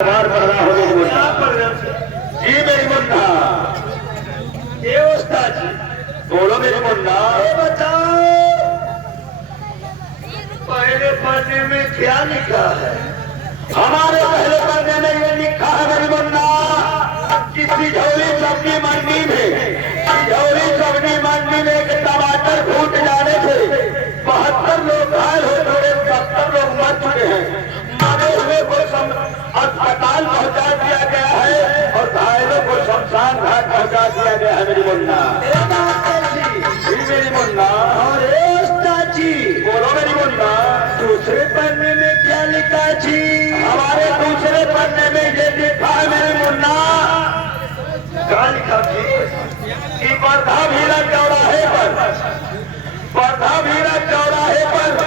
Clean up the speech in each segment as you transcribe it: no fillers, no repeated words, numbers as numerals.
बार पढ़ रहा हो मेरी मुन्ना जी मेरी मुन्ना ये उस्ताद जी बोलो मेरी मुन्ना बताओ पहले पन्ने में क्या लिखा है। हमारे पहले पन्ने में ये लिखा है मेरी मुन्ना कि सिझौली सब्जी मंडी में एक टमाटर फूट जाने से 72 लोग घायल हो चुके 70 लोग मर चुके हैं। मरे हुए को अस्पताल पहुंचा दिया गया है और घायलों को शमशान घाट पहुंचा दिया गया है मेरी मुन्ना मेरी मुन्ना और जी बोलो मेरी मुन्ना दूसरे पन्ने में क्या लिखा जी। हमारे दूसरे पन्ने में ये लिखा है मेरी मुन्ना क्या लिखा जी कि वर्धा भीरा चौराहे पर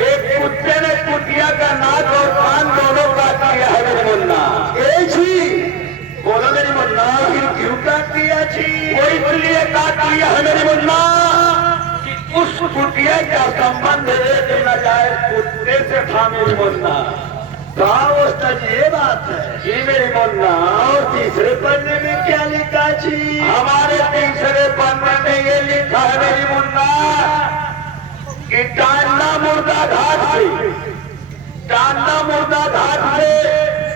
एक कुत्ते ने कुतिया का नाक और कान दोनों काट दिया है मेरी मुन्ना जी बोलो मेरी मुन्ना क्यों काट दिया जी। वो इसलिए काट दिया है मेरी मुन्ना कि उस कुतिया का संबंध एक नाजायज कुत्ते से था मेरी मुन्ना। ये बात है जी मेरी मुन्ना। और तीसरे पन्ने में क्या लिखा जी। हमारे तीसरे पन्ने में ये लिखा है मेरी मुन्ना कि टांडा मुर्दा घाट से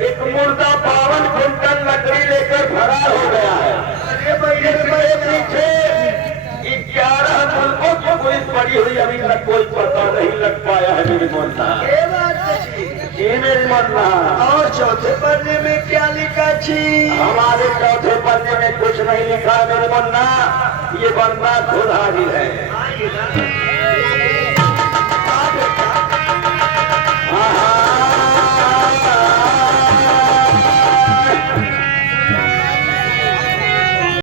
एक मुर्दा 52 क्विंटल लकड़ी लेकर फरार हो गया है। इसके पीछे 11 मुल्कों की पुलिस पड़ी हुई अभी तक कोई पता नहीं लग पाया है मेरी मुन्ना जी मेरी मुन्ना। और चौथे पन्ने में क्या लिखा जी। हमारे चौथे पन्ने में कुछ नहीं लिखा है मेरी मुन्ना। ये बंदा खुद हाजिर है।